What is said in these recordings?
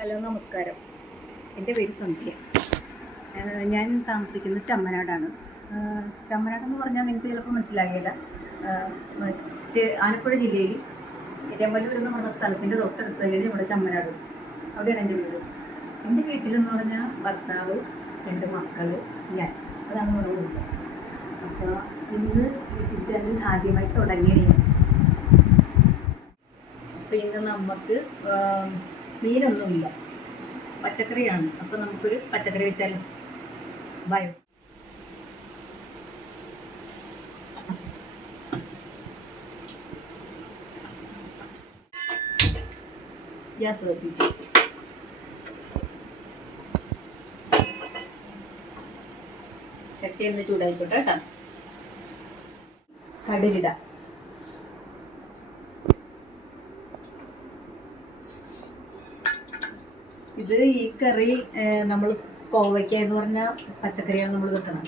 Hello, നമസ്കാരം. എൻ്റെ പേര് സന്ധ്യ. ഞാൻ താമസിക്കുന്നത് ചമ്മനാടാണ്. ചമ്മനാടെന്ന് പറഞ്ഞാൽ നിങ്ങൾക്ക് ചിലപ്പോൾ മനസ്സിലാകില്ല. ആലപ്പുഴ ജില്ലയിൽ രമ്പലൂർ എന്ന് പറഞ്ഞ സ്ഥലത്തിൻ്റെ തൊട്ടടുത്ത് തന്നെയാണ് നമ്മുടെ ചമ്മനാട്. അവിടെയാണ് എൻ്റെ വീട്. എൻ്റെ വീട്ടിലെന്ന് പറഞ്ഞാൽ ഭർത്താവ്, 2 മക്കൾ, ഞാൻ. അതാണ് നമ്മുടെ വീട്. അപ്പോൾ ഇന്ന് യൂട്യൂബ് ചാനൽ ആദ്യമായി തുടങ്ങിയാണ്. അപ്പോൾ ഇന്ന് നമുക്ക് മീനൊന്നുമില്ല, പച്ചക്കറിയാണ്. അപ്പോൾ നമുക്കൊരു പച്ചക്കറി വെച്ചാലും ഭയം. ഗ്യാസ് കത്തിച്ച് ചട്ടി ഒന്ന് ചൂടായിക്കോട്ടെ കേട്ടോ. കടുകിടാം. ഇത് ഈ കറി നമ്മൾ കോവയ്ക്ക എന്ന് പറഞ്ഞാൽ പച്ചക്കറിയാണ് നമ്മൾ വെക്കണം.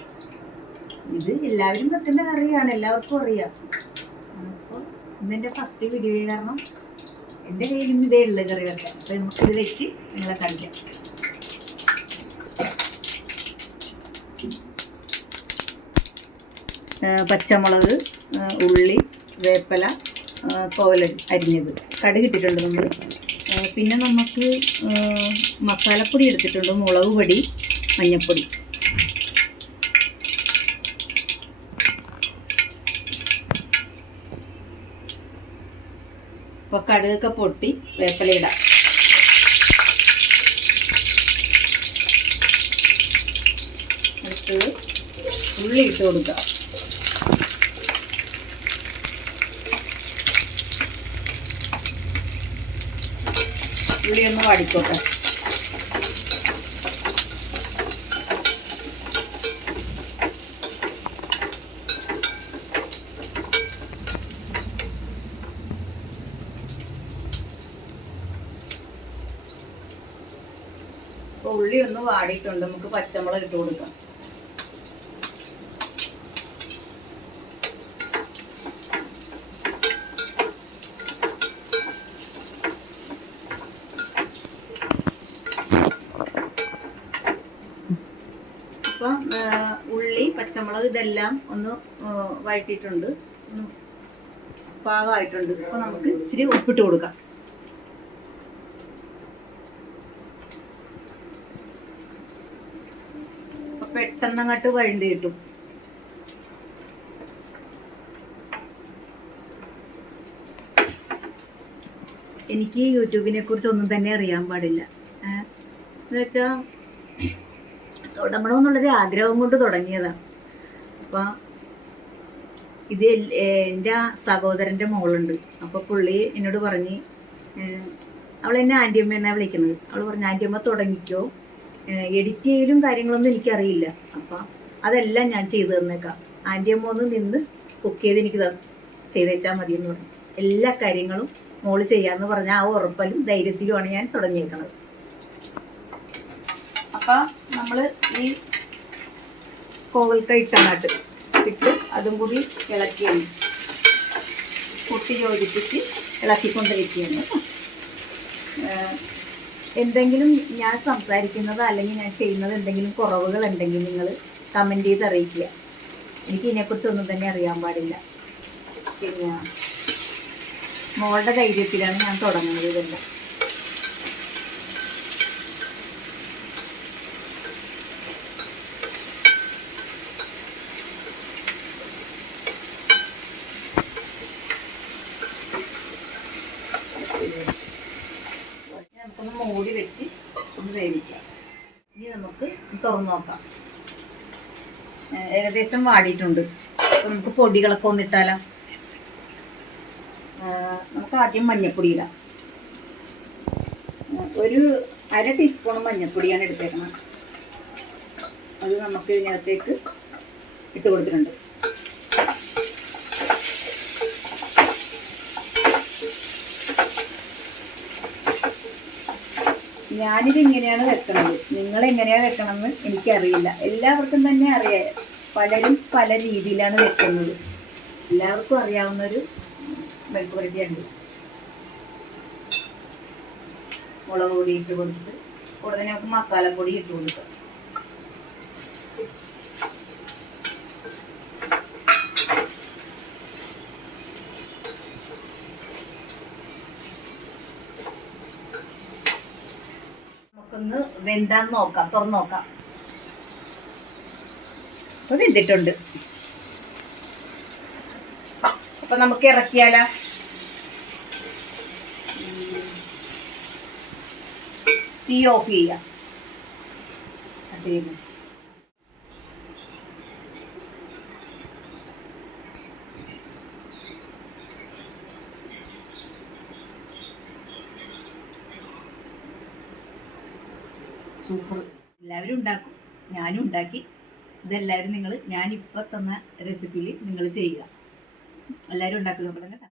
ഇത് എല്ലാവരും വെക്കുന്ന കറിയാണ്, എല്ലാവർക്കും അറിയാം. അപ്പോൾ ഇന്നെൻ്റെ ഫസ്റ്റ് വീഡിയോ കാരണം എൻ്റെ കയ്യിൽ നിന്ന് ഇതേ ഉള്ള കറി വെക്കാം. അപ്പോൾ നമുക്കിത് വെച്ച് നിങ്ങളെ കാണിക്കാം. പച്ചമുളക്, ഉള്ളി, വേപ്പില, കോവൽ അരിഞ്ഞത്, കടുകിട്ടിട്ടുണ്ട് നമ്മൾ. പിന്നെ നമുക്ക് മസാലപ്പൊടി എടുത്തിട്ടുണ്ട്, മുളക് പൊടി, മഞ്ഞൾപ്പൊടി. അപ്പോൾ കടുകൊക്കെ പൊട്ടി വേപ്പില ഇടാം. അടുത്തത് ഉള്ളി ഇട്ട് കൊടുക്കുക. ഉള്ളി ഒന്ന് വാടിക്കോട്ടെ. അപ്പോൾ ഉള്ളി ഒന്ന് വാടിയിട്ടുണ്ട്, നമുക്ക് പച്ചമുളക് ഇട്ട് കൊടുക്കാം. അപ്പം ഉള്ളി, പച്ചമുളക് ഇതെല്ലാം ഒന്ന് വഴറ്റിയിട്ടുണ്ട്, പാകമായിട്ടുണ്ട്. അപ്പോൾ നമുക്ക് ഇച്ചിരി ഉപ്പിട്ട് കൊടുക്കാം. അപ്പം പെട്ടെന്നങ്ങോട്ട് വഴണ്ടി കിട്ടും. എനിക്ക് യൂട്യൂബിനെ കുറിച്ച് ഒന്നും തന്നെ അറിയാൻ പാടില്ല. എന്നുവെച്ചാൽ തുടങ്ങണമെന്നുള്ളൊരു ആഗ്രഹം കൊണ്ട് തുടങ്ങിയതാണ്. അപ്പം ഇത് എൻ്റെ സഹോദരൻ്റെ മോളുണ്ട്. അപ്പോൾ പുള്ളി എന്നോട് പറഞ്ഞ്, അവളെന്നെ ആൻറ്റിയമ്മ എന്നാണ് വിളിക്കുന്നത്. അവൾ പറഞ്ഞു, ആൻറ്റിയമ്മ തുടങ്ങിക്കോ, എഡിറ്റ് ചെയ്യലും കാര്യങ്ങളൊന്നും എനിക്കറിയില്ല, അപ്പം അതെല്ലാം ഞാൻ ചെയ്തു തന്നേക്കാം. ആൻറ്റിയമ്മ ഒന്ന് നിന്ന് കുക്ക് ചെയ്ത് എനിക്ക് ചെയ്തേച്ചാൽ മതി എന്ന് പറഞ്ഞു. എല്ലാ കാര്യങ്ങളും മോള് ചെയ്യാമെന്ന് പറഞ്ഞാൽ ആ ഉറപ്പലും ധൈര്യത്തിലുമാണ് ഞാൻ തുടങ്ങിയേക്കുന്നത്. അപ്പം നമ്മൾ ഈ കോവൽക്ക ഇട്ടങ്ങാട്ട് ഇട്ട് അതും കൂടി ഇളക്കിയാണ് പൊട്ടി യോജിപ്പിച്ച് ഇളക്കിക്കൊണ്ടിരിക്കുകയാണ്. എന്തെങ്കിലും ഞാൻ സംസാരിക്കുന്നത് അല്ലെങ്കിൽ ഞാൻ ചെയ്യുന്നത് എന്തെങ്കിലും കുറവുകൾ ഉണ്ടെങ്കിൽ നിങ്ങൾ കമൻറ്റ് ചെയ്ത് അറിയിക്കുക. എനിക്ക് ഇതിനെക്കുറിച്ചൊന്നും തന്നെ അറിയാൻ പാടില്ല. പിന്നെ മോളുടെ ധൈര്യത്തിലാണ് ഞാൻ തുടങ്ങുന്നത് ഇതെല്ലാം. നമുക്കൊന്ന് മൂടി വെച്ച് ഒന്ന് വേവിക്കാം. ഇനി നമുക്ക് തുറന്നു നോക്കാം. ഏകദേശം വാടിയിട്ടുണ്ട്. നമുക്ക് പൊടികളൊക്കെ ഒന്നിട്ടാലോ. നമുക്ക് ആദ്യം മഞ്ഞൾപ്പൊടി ഇടാം. ഒരു 1/2 ടീസ്പൂൺ മഞ്ഞൾപ്പൊടിയാണ് എടുത്തേക്കണം. അത് നമുക്ക് ഇതിനകത്തേക്ക് ഇട്ട് കൊടുത്തിട്ടുണ്ട്. ഞാനിത് ഇങ്ങനെയാണ് വെക്കുന്നത്. നിങ്ങളെങ്ങനെയാണ് വെക്കണമെന്ന് എനിക്കറിയില്ല. എല്ലാവർക്കും തന്നെ അറിയാം. പലരും പല രീതിയിലാണ് വെക്കുന്നത്. എല്ലാവർക്കും അറിയാവുന്നൊരു മെഴുക്കുവരട്ടിയുണ്ട്. മുളക് പൊടി ഇട്ട് കൊടുത്തിട്ട് കൂടെ തന്നെ നമുക്ക് മസാലപ്പൊടി ഇട്ട് കൊടുക്കാം. നമുക്കൊന്ന് വെന്താന്ന് നോക്കാം, തുറന്ന് നോക്കാം. അപ്പോൾ വെന്തിട്ടുണ്ട്. അപ്പം നമുക്ക് ഇറക്കിയാലോ. തീ ഓഫ് ചെയ്യാം. സൂപ്പർ. എല്ലാവരും ഉണ്ടാക്കും, ഞാനും ഉണ്ടാക്കി. ഇതെല്ലാവരും ഞാനിപ്പോൾ തന്ന റെസിപ്പിയിൽ നിങ്ങൾ ചെയ്യുക. എല്ലാവരും ഉണ്ടാക്കി നോക്കണം കേട്ടോ.